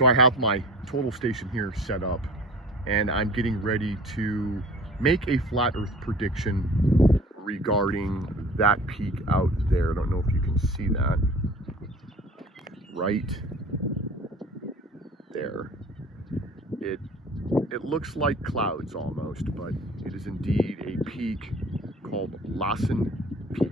So I have my total station here set up, and I'm getting ready to make a flat earth prediction regarding that peak out there. I don't know if you can see that right there. It looks like clouds almost, but it is indeed a peak called Lassen Peak.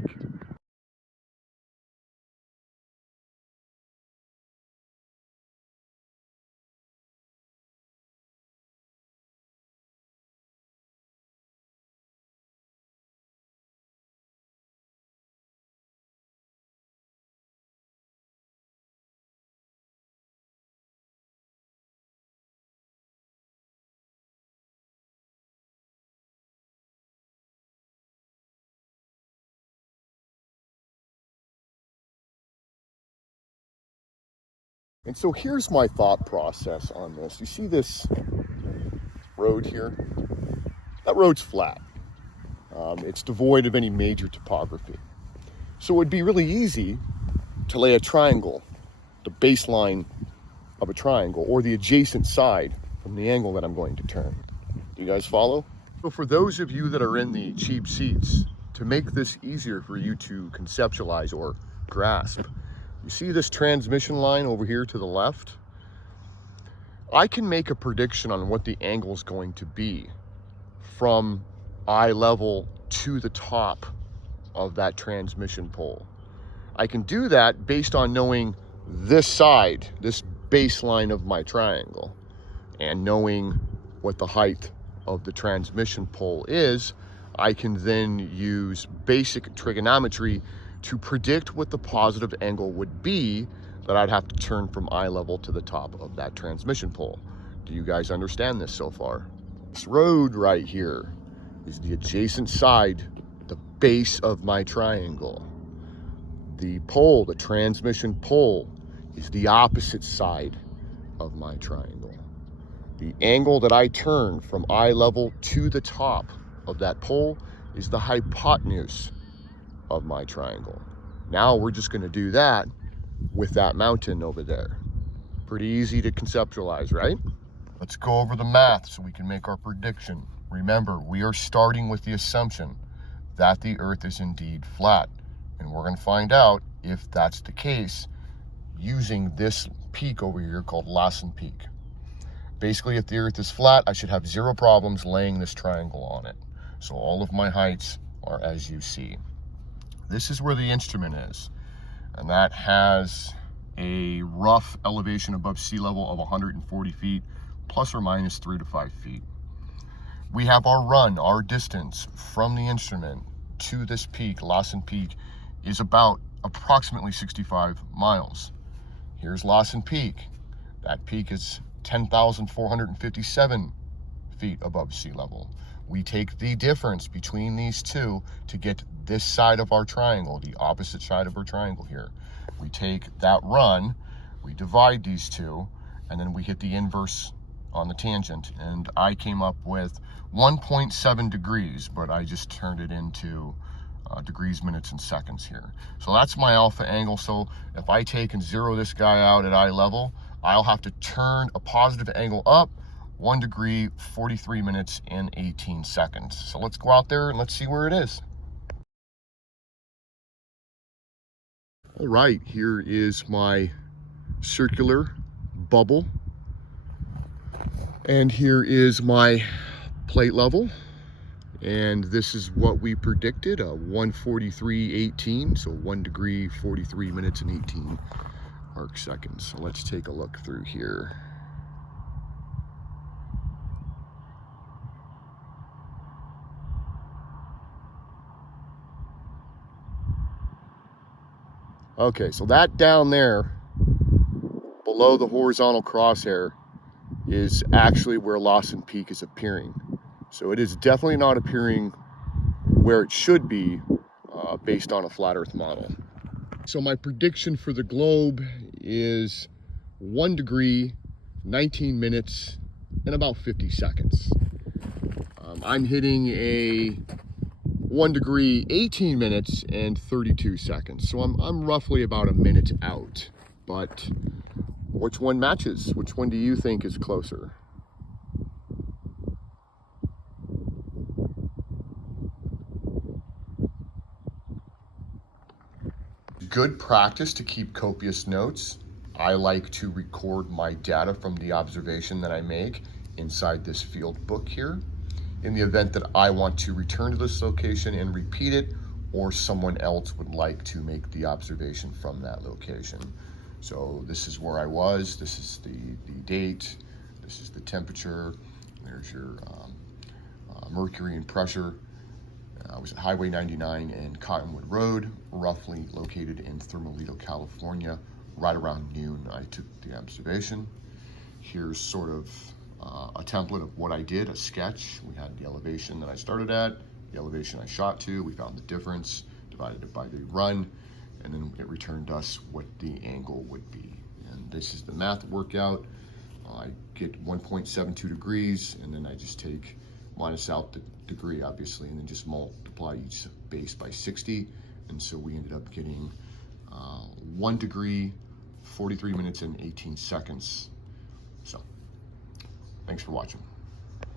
And so here's my thought process on this. You see this road here? That road's flat. It's devoid of any major topography. So it would be really easy to lay a triangle, the baseline of a triangle, or the adjacent side from the angle that I'm going to turn. Do you guys follow? So for those of you that are in the cheap seats, to make this easier for you to conceptualize or grasp, you see this transmission line over here to the left? I can make a prediction on what the angle is going to be from eye level to the top of that transmission pole. I can do that based on knowing this side, this baseline of my triangle, and knowing what the height of the transmission pole is. I can then use basic trigonometry to predict what the positive angle would be that I'd have to turn from eye level to the top of that transmission pole. Do you guys understand this so far? This road right here is the adjacent side, the base of my triangle. The pole, the transmission pole, is the opposite side of my triangle. The angle that I turn from eye level to the top of that pole is the hypotenuse of my triangle. Now we're just going to do that with that mountain over there. Pretty easy to conceptualize, right? Let's go over the math so we can make our prediction. Remember, we are starting with the assumption that the Earth is indeed flat. And we're going to find out if that's the case using this peak over here called Lassen Peak. Basically, if the Earth is flat, I should have zero problems laying this triangle on it. So all of my heights are as you see. This is where the instrument is, and that has a rough elevation above sea level of 140 feet, plus or minus 3 to 5 feet. We have our run, our distance from the instrument to this peak, Lassen Peak, is about approximately 65 miles. Here's Lassen Peak. That peak is 10,457 feet above sea level. We take the difference between these two to get this side of our triangle, the opposite side of our triangle here. We take that run, we divide these two, and then we hit the inverse on the tangent. And I came up with 1.7 degrees, but I just turned it into degrees, minutes, and seconds here. So that's my alpha angle. So if I take and zero this guy out at eye level, I'll have to turn a positive angle up 1 degree, 43 minutes, and 18 seconds. So let's go out there and let's see where it is. All right, here is my circular bubble. And here is my plate level. And this is what we predicted, 143.18, so 1 degree, 43 minutes, and 18 arc seconds. So let's take a look through here. Okay, so that down there, below the horizontal crosshair, is actually where Lassen Peak is appearing. So it is definitely not appearing where it should be based on a flat Earth model. So my prediction for the globe is 1 degree, 19 minutes, and about 50 seconds. I'm hitting a 1 degree, 18 minutes, and 32 seconds. So I'm roughly about a minute out. But Which one matches? Which one do you think is closer? Good practice to keep copious notes. I like to record my data from the observation that I make inside this field book here. In the event that I want to return to this location and repeat it, or someone else would like to make the observation from that location. So this is where I was, this is the date, this is the temperature, there's your mercury and pressure. I was at Highway 99 and Cottonwood Road, roughly located in Thermalito, California. Right around noon, I took the observation. Here's sort of a template of what I did, a sketch. We had the elevation that I started at, the elevation I shot to. We found the difference, divided it by the run, and then it returned us what the angle would be. And this is the math workout. I get 1.72 degrees, and then I just minus out the degree, obviously, and then just multiply each base by 60. And so we ended up getting 1 degree, 43 minutes and 18 seconds. So, thanks for watching.